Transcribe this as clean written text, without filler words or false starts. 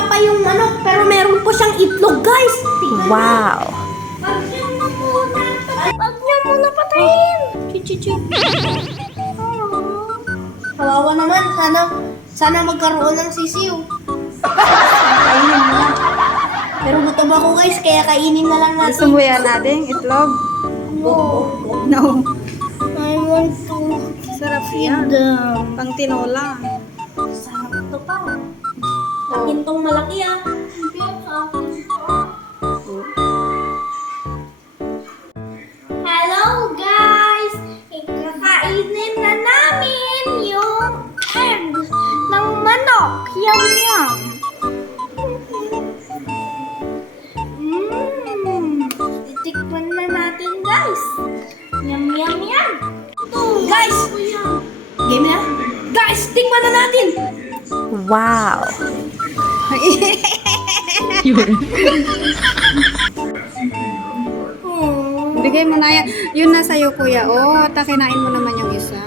wala pa yung manok, pero meron po siyang itlog, guys. Tignan niyo. Wow. Wag niyo muna patayin. Chichichi. Kawawa naman. Sana magkaroon ng sisiw. Kainin mo na. Pero gutom ako, guys, kaya kainin na lang natin. Gusto mo yan natin, itlog? No. No. I want to Sarap feed yan. them. Pang tinola. Sarap ito pa. Akin tong malaki ah. Hindi sa akin to. Hello guys! Ikakainin na namin yung egg ng manok. Yum yum! Titikman na natin guys. Yum yum yum! Guys! Game na? Guys! Tikman na natin! Wow. Bigay mo na yan. Yun na sa'yo, kuya. Oh, kinain mo naman yung isa.